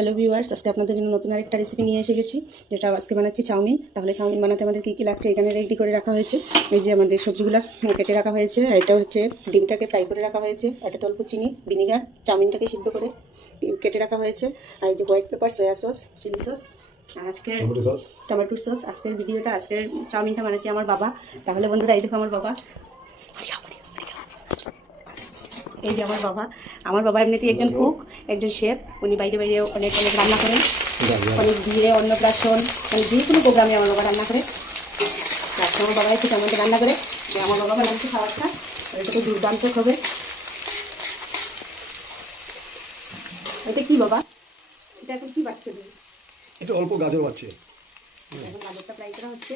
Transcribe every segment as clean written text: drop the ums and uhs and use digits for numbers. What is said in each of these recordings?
Hello viewers, আজকে আপনাদের জন্য নতুন আরেকটা রেসিপি নিয়ে এসে গেছি, যেটা আজকে বানাচ্ছি চাউমিন। তাহলে চাউমিন বানাতে আমাদের কী কী লাগছে এখানে রেডি করে রাখা হয়েছে। এই যে আমাদের সবজিগুলো কেটে রাখা হয়েছে, এটা হচ্ছে ডিমটাকে ফ্রাই করে রাখা হয়েছে, এটা অল্প চিনি ভিনিগার, চাউমিনটাকে সিদ্ধ করে কেটে রাখা হয়েছে, আর এই যে white pepper, soya sauce, chilli sauce, আর আজকের টমেটো সস। আজকের ভিডিওটা, আজকের চাউমিনটা বানাচ্ছি আমার বাবা। তাহলে বন্ধুরা এই দেখো আমার বাবা, এই যে আমার বাবা এমনিতেই একজন কুক, একজন শেফ। উনি বাইরে বাইরে অনেক অনেক রান্না করেন, অনেক বিয়ে, অন্নপ্রাশন, মানে যে কোনো প্রোগ্রামে আমার বাবা রান্না করে। আজকে আমার বাবা একটু তেমন রান্না করে, যে আমার বাবা বানাচ্ছে খাবারটা, এটা তো দুর্দান্ত হবে। এটা কি বাবা, এটা এখন কি বাচ্চা দিই? এটা অল্প গাজর বাচ্চে, এখন গাজরটা ফ্রাই করা হচ্ছে।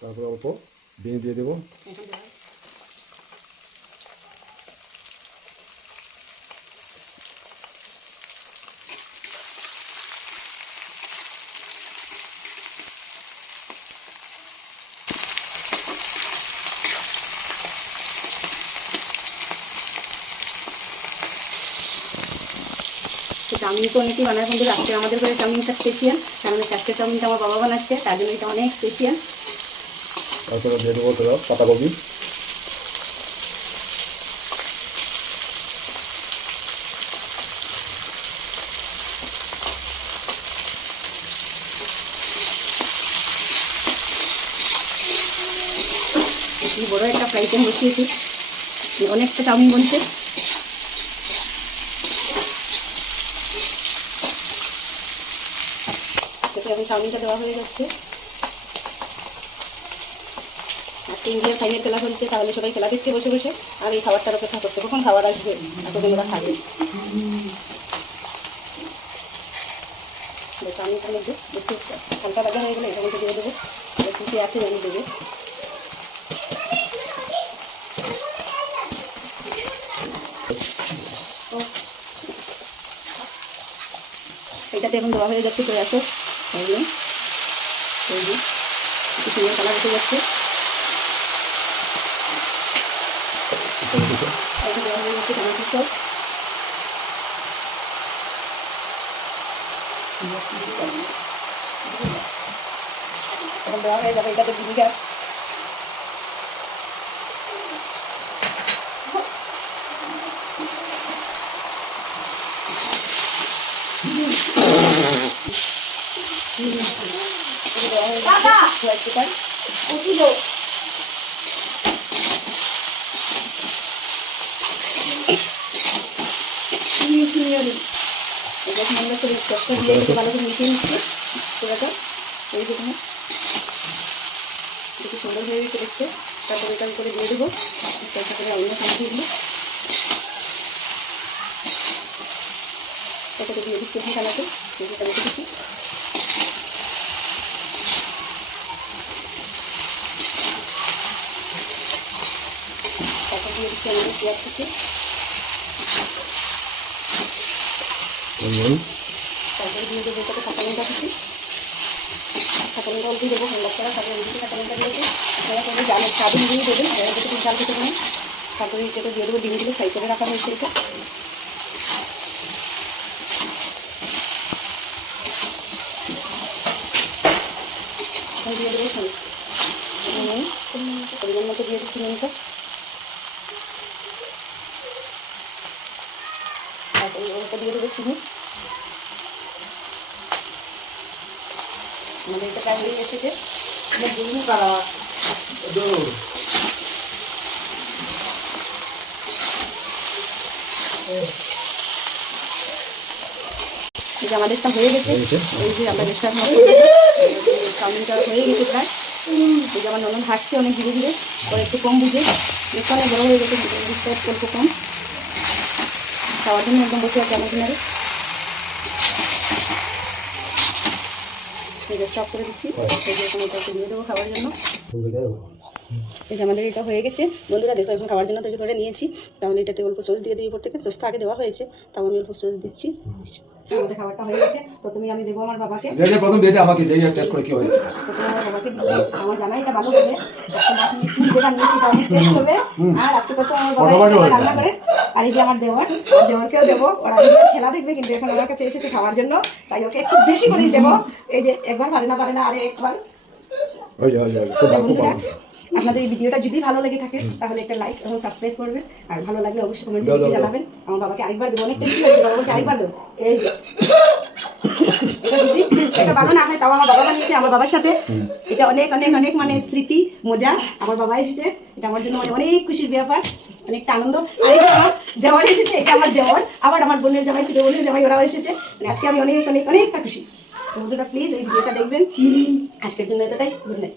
তারপরে অল্প বিন দিয়ে দেবো। চাউমিন তো অনেকেই বানায় বন্ধু, আজকে আমাদের ঘরে চাউমিনটা স্পেশাল, কারণ আজকের চাউমিনটা আমার বাবা বানাচ্ছে, তার জন্য এটা অনেক স্পেশাল। তারপরে দিয়ে দেবো তোরা পাতাকপি। বড় একটা ফ্রাই প্যান বসিয়েছি, অনেকটা চাউমিন বনছে। এখন চাউমিনটা দেওয়া হয়ে যাচ্ছে। আজকে ইন্ডিয়ার ফাইনাল খেলা চলছে, তাহলে সবাই খেলা দেখছে বসে বসে, আর এই খাবারটার অপেক্ষা করছে কখন খাবার আসবে, এতদিন ওরা খাবে। চাউমিনটার মধ্যে একটু হালকা ভাজা হয়ে গেলে এটা মধ্যে দিয়ে দেবো, একটু আছে আমি দেবো। এটাতে এখন দেওয়া হয়ে যাচ্ছে সয়া সস, এই যে একটু সুন্দর কালার উঠে যাচ্ছে। এটা দেওয়া হয়ে যাচ্ছে টমেটো সস, এখন দেওয়া হয়ে যাবে এটাতে ভিনিগার। সসটা দিয়ে একটু ভালো করে মিশিয়ে নিচ্ছি পুরোটা, এই দেখুন একটু সুন্দর হয়ে গেছে দেখতে। তারপরে এটা করে দিয়ে দেবো তারপরে অন্য সামগ্রীগুলো, এটাকে দিয়ে দিচ্ছি এখন টানাতে, টমেটো দিচ্ছি। তারপর দিয়ে দিচ্ছি আমাদের পেঁয়াজ কুচি, তারপরে দিয়ে দেবো এটাকে কাঁচা লঙ্কা কুচি, কাঁচা লঙ্কা অল্প দেবো, হলুদ ছাড়া, তারপরে দিচ্ছি কাঁচা লঙ্কা দিয়েছে। আপনারা করে জালের স্বাদ দিয়ে দেবেন, যারা যেটুকু ঝাল খেতে পারেন। তারপরে এটাকে দিয়ে দেবো ডিমগুলো ফ্রাই করে রাখা হয়েছে, এটা দিয়ে দেবো পরিমাণ মতো দিয়ে দিচ্ছি নুনটা। তারপরে অল্প দিয়ে দেবো চিনি। আমাদের এটা প্রায় হয়ে গেছে, যে আমাদেরটা হয়ে গেছে। এই যে আমরা বেশটার মতো চাউমিনটা হয়ে গেছে প্রায়। এই যে আমার ননদ হাসছে অনেক ধীরে ধীরে, ওর একটু কম বুঝে, দেখতে অনেক বড়ো হয়ে গেছে, অল্প কম খাওয়ার জন্য একদম বসে আছে আমার কিনারে। চপ করে দিচ্ছি, এই যে এখন এটাকে দিয়ে দেবো খাওয়ার জন্য। এই যে আমাদের এটা হয়ে গেছে বন্ধুরা, দেখো এখন খাওয়ার জন্য তৈরি করে নিয়েছি। তাহলে এটাতে অল্প সস দিয়ে দিই উপর থেকে, সসটা আগে দেওয়া হয়েছে, তাও আমি অল্প সস দিচ্ছি। আমাদের খাবারটা হয়ে গেছে, প্রথমে আমি দেবো আমার বাবাকে। দিয়ে প্রথম দিয়ে দে আমাকে, দিয়ে টেস্ট করে কি হয়েছে। প্রথমে আমার বাবাকে দিচ্ছি। আমার জানা এটা ভালো হবে, আজকে মাছ যেটা নিয়েছি এটা অনেক টেস্ট হবে। আর আজকে কত আমার বাবা ফটোফট এসে হয়ে রান্না করে। আর এই যে আমার দেওয়ার, আর দেওয়ারকেও দেবো। ওরা দুজন খেলা দেখবে, কিন্তু এখন আমার কাছে এসেছে খাওয়ার জন্য, তাই ওকে একটু বেশি করেই দেবো। এই যে একবার পারে না আরে একবার। হয়ে যায় খুব ভালো, খুব বন্ধুরা, ভালো। আপনাদের এই ভিডিওটা যদি ভালো লেগে থাকে তাহলে একটা লাইক এবং সাবস্ক্রাইব করবেন, আর ভালো লাগলে অবশ্যই কমেন্ট দাও, করে দাও। জানাবেন। আমার বাবাকে আরেকবার দেবো, অনেক টেস্টি হয়েছে, বাবাকে আরেকবার দেবো। এই যে এটা যদি এটা ভালো না হয় তাও আমার বাবা বানিয়েছে আমার বাবার সাথে, এটা অনেক অনেক অনেক মানে স্মৃতি মজা। আমার বাবা এসেছে, এটা আমার জন্য অনেক খুশির ব্যাপার, অনেকটা আনন্দ। আর এই যে আমার দেওয়ার এসেছে, এটা আমার দেওয়ার, আবার আমার বোনের জামাই, ছোট বোনের জামাই, ওরাও এসেছে। মানে আজকে আমি অনেক অনেক অনেকটা খুশি। তো বন্ধুরা প্লিজ এই ভিডিওটা দেখবেন। আজকের জন্য এতটাই, গুড নাইট।